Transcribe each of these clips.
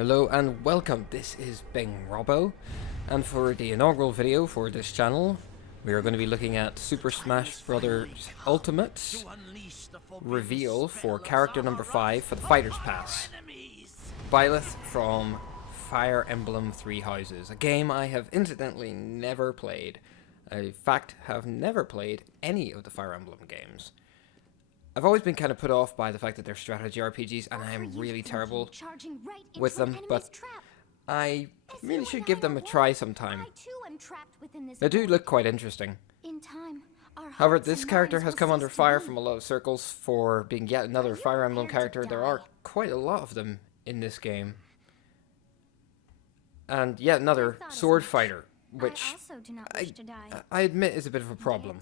Hello and welcome, this is Bing Robbo, and for the inaugural video for this channel, we are going to be looking at Super Smash Bros. Ultimate's reveal for character number 5 for the Fighter's Pass. Byleth from Fire Emblem Three Houses, a game I have incidentally never played. In fact, have never played any of the Fire Emblem games. I've always been kind of put off by the fact that they're strategy RPGs and I am really terrible with them, but I really should give them a try sometime. They do look quite interesting. However, this character has come under fire from a lot of circles for being yet another Fire Emblem character. There are quite a lot of them in this game. And yet another sword fighter, which I admit is a bit of a problem.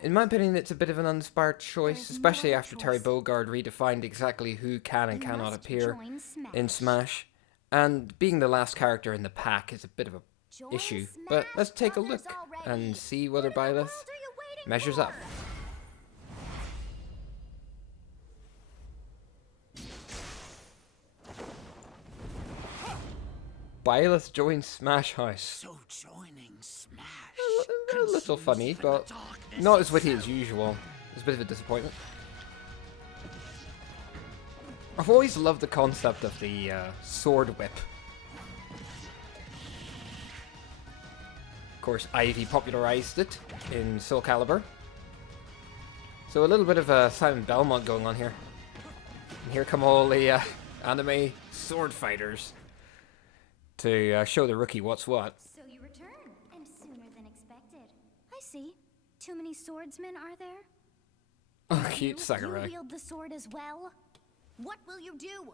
In my opinion, it's a bit of an uninspired choice, especially after Terry Bogard redefined exactly who can and cannot appear in Smash. And being the last character in the pack is a bit of an issue. But let's take a look and see whether Byleth measures up. Byleth joins Smash House. So joining Smash. A little funny, but not as witty as usual. It's a bit of a disappointment. I've always loved the concept of the sword whip. Of course, Ivy popularized it in Soul Calibur. So a little bit of a Simon Belmont going on here. And here come all the anime sword fighters to show the rookie what's what. So you return, and sooner than expected. I see. Too many swordsmen, are there? Oh, cute Sakurai. You wield the sword as well? What will you do?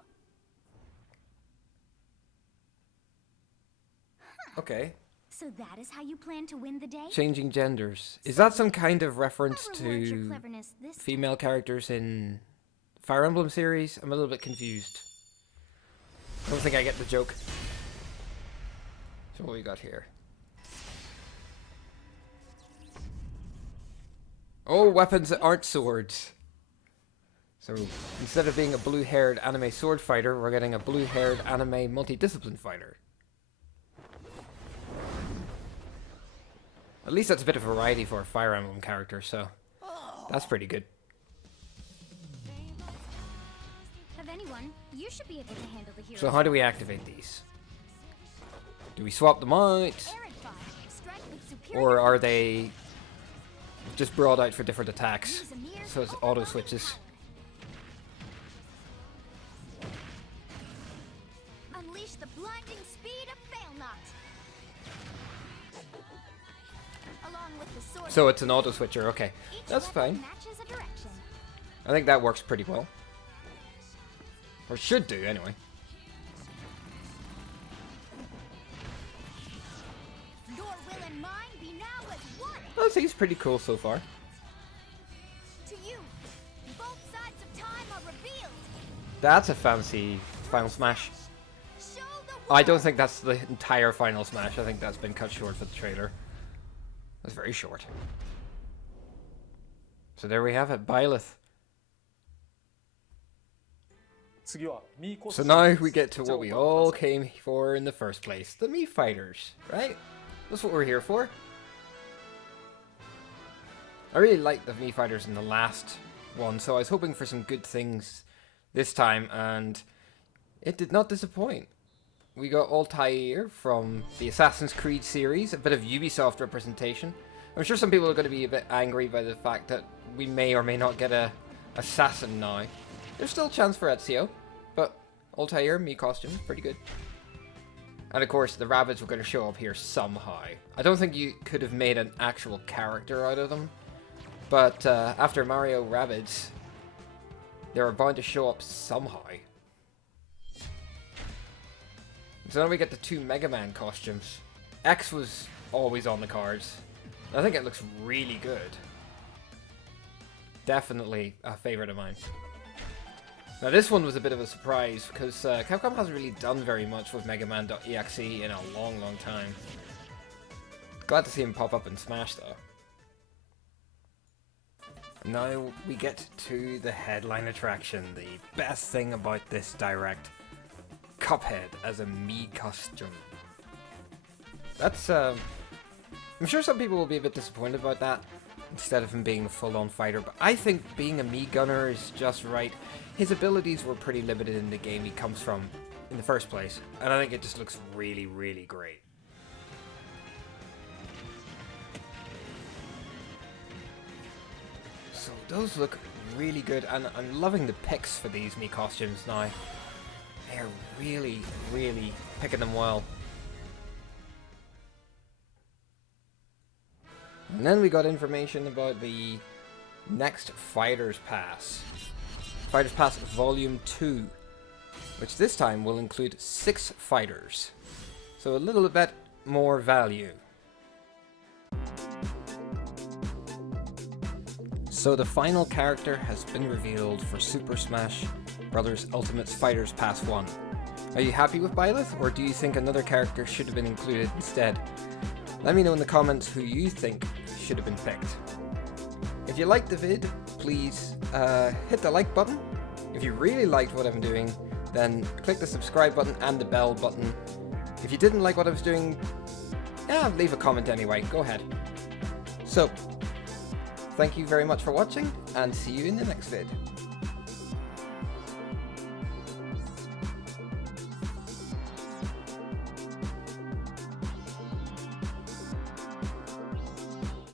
Okay. So that is how you plan to win the day? Changing genders. Is that some kind of reference I'll reward your to cleverness this female characters in Fire Emblem series? I'm a little bit confused. I don't think I get the joke. So what we got here? Oh, weapons that aren't swords. So instead of being a blue-haired anime sword fighter, we're getting a blue-haired anime multi-discipline fighter. At least that's a bit of variety for a Fire Emblem character, so that's pretty good. Of anyone, you should be able to handle the hero. So how do we activate these? Do we swap them out? Or are they just brought out for different attacks? So it's auto switches. Unleash the blinding speed of Failnaught. Along with the sword. So it's an auto switcher, okay. That's fine. Matches a direction. I think that works pretty well. Or should do, anyway. Your will and mine be now as one. That seems pretty cool so far. To you, both sides of time are revealed. That's a fancy Final Smash. Show the I don't think that's the entire Final Smash. I think that's been cut short for the trailer. That's very short. So there we have it, Byleth. So now we get to what we all came for in the first place. The Mii Fighters, right? That's what we're here for. I really liked the Mii Fighters in the last one, so I was hoping for some good things this time, and it did not disappoint. We got Altair from the Assassin's Creed series, a bit of Ubisoft representation. I'm sure some people are going to be a bit angry by the fact that we may or may not get a assassin now. There's still a chance for Ezio, but Altair, Mii costume, pretty good. And of course, the rabbits were going to show up here somehow. I don't think you could have made an actual character out of them, but after Mario Rabbids, they were bound to show up somehow. So now we get the two Mega Man costumes. X was always on the cards. I think it looks really good. Definitely a favourite of mine. Now this one was a bit of a surprise because Capcom hasn't really done very much with Mega Man.exe in a long, long time. Glad to see him pop up in Smash though. Now we get to the headline attraction, the best thing about this direct. Cuphead as a Mii costume. That's, I'm sure some people will be a bit disappointed about that, instead of him being a full-on fighter, but I think being a Mii gunner is just right. His abilities were pretty limited in the game he comes from in the first place, and I think it just looks really, really great. So those look really good, and I'm loving the picks for these Mii costumes now. They're really, really picking them well. And then we got information about the next Fighters Pass. Fighters Pass Volume 2, which this time will include 6 fighters. So a little bit more value. So the final character has been revealed for Super Smash Bros. Ultimate's Fighters Pass 1. Are you happy with Byleth, or do you think another character should have been included instead? Let me know in the comments who you think should have been picked. If you liked the vid, please hit the like button. If you really liked what I'm doing, then click the subscribe button and the bell button. If you didn't like what I was doing, leave a comment anyway, go ahead. So, thank you very much for watching, and see you in the next vid.